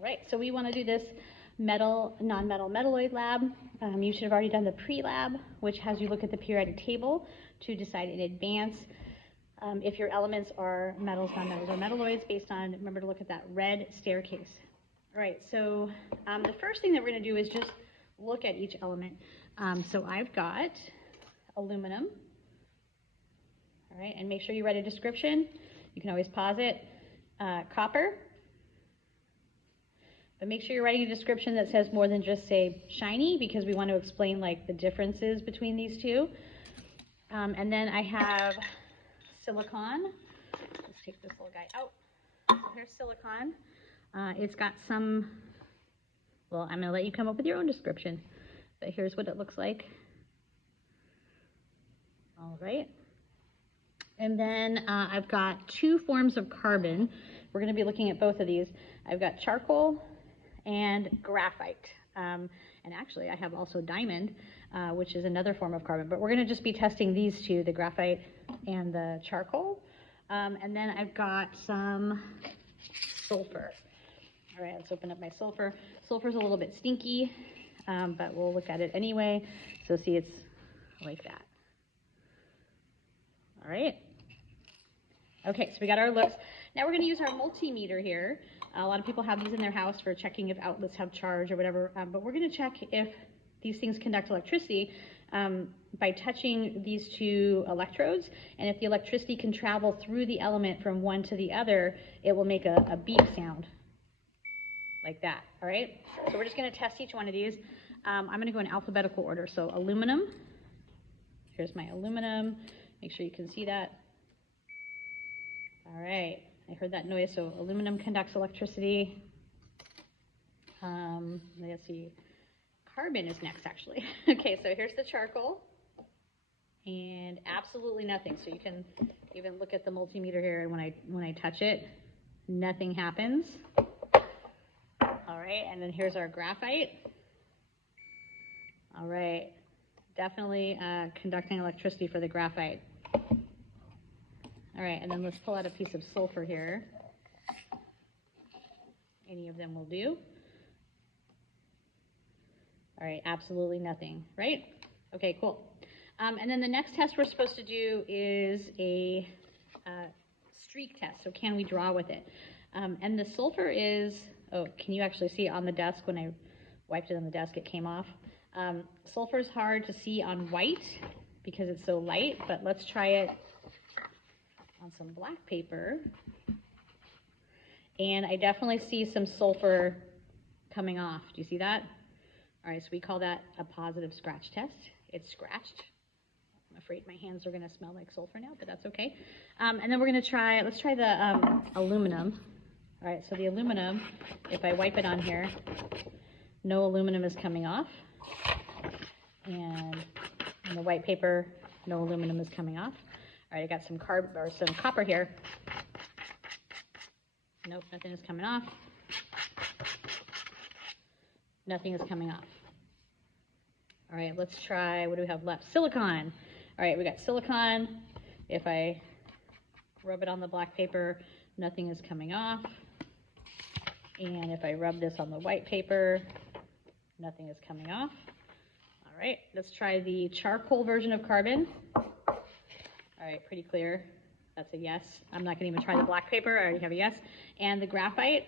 All right, so we want to do this non-metal metalloid lab. You should have already done the pre-lab, which has you look at the periodic table to decide in advance if your elements are metals, non-metals, or metalloids based on, remember to look at that red staircase. All right, so the first thing that we're going to do is just look at each element. So I've got aluminum. All right, and make sure you write a description. You can always pause it. Copper. But make sure you're writing a description that says more than just say shiny, because we want to explain like the differences between these two. And then I have silicon. Let's take this little guy out. So here's silicon. It's got some, well, I'm going to let you come up with your own description, but here's what it looks like. All right. And then I've got two forms of carbon. We're going to be looking at both of these. I've got charcoal and graphite. And actually, I have also diamond, which is another form of carbon. But we're going to just be testing these two, the graphite and the charcoal. And then I've got some sulfur. All right, let's open up my sulfur. Sulfur's a little bit stinky, but we'll look at it anyway. So see, it's like that. All right. Okay, so we got our looks. Now we're going to use our multimeter here. A lot of people have these in their house for checking if outlets have charge or whatever, but we're going to check if these things conduct electricity by touching these two electrodes. And if the electricity can travel through the element from one to the other, it will make a beep sound like that. All right, so we're just going to test each one of these. I'm going to go in alphabetical order. So aluminum. Here's my aluminum. Make sure you can see that. All right, I heard that noise. So aluminum conducts electricity. Let's see, carbon is next actually. Okay, so here's the charcoal, and absolutely nothing. So you can even look at the multimeter here, and when I touch it, nothing happens. All right, and then here's our graphite. All right, definitely conducting electricity for the graphite. All right, and then let's pull out a piece of sulfur here. Any of them will do. All right, absolutely nothing, right? Okay, cool. And then the next test we're supposed to do is a streak test. So can we draw with it? And the sulfur is, oh, can you actually see it on the desk? When I wiped it on the desk, it came off. Sulfur is hard to see on white because it's so light, but let's try it on some black paper. And I definitely see some sulfur coming off. Do you see that? All right, so we call that a positive scratch test. It's scratched. I'm afraid my hands are going to smell like sulfur now, but that's okay. And then we're going to try, let's try the aluminum. All right, so the aluminum, if I wipe it on here, no aluminum is coming off. And on the white paper, no aluminum is coming off. All right, I got some copper here. Nope, nothing is coming off. Nothing is coming off. All right, let's try, what do we have left? Silicon. All right, we got silicon. If I rub it on the black paper, nothing is coming off. And if I rub this on the white paper, nothing is coming off. All right, let's try the charcoal version of carbon. All right, pretty clear. That's a yes. I'm not going to even try the black paper. I already have a yes. And the graphite,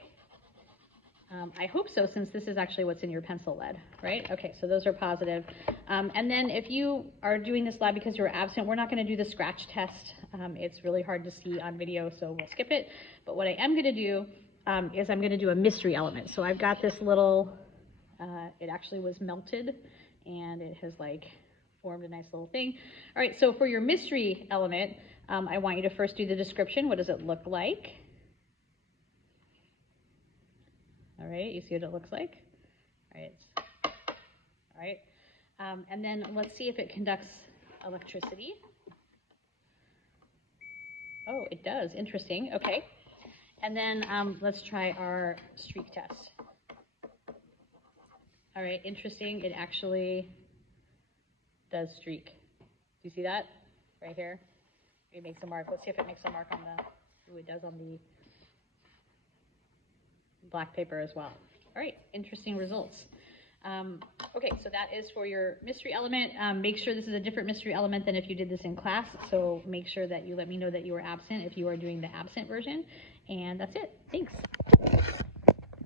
I hope so, since this is actually what's in your pencil lead, right? Okay, so those are positive. And then if you are doing this lab because you're absent, we're not going to do the scratch test. It's really hard to see on video, so we'll skip it. But what I am going to do is I'm going to do a mystery element. So I've got this little, it actually was melted, and it has like formed a nice little thing. All right, so for your mystery element, I want you to first do the description. What does it look like? All right, you see what it looks like? All right, and then let's see if it conducts electricity. Oh, it does, interesting, okay. And then let's try our streak test. All right, interesting, it actually does streak. Do you see that right here? It makes a mark. Let's see if it makes a mark on the, ooh, it does on the black paper as well. All right, interesting results. Okay, so that is for your mystery element. Make sure this is a different mystery element than if you did this in class. So make sure that you let me know that you were absent if you are doing the absent version. And that's it. Thanks.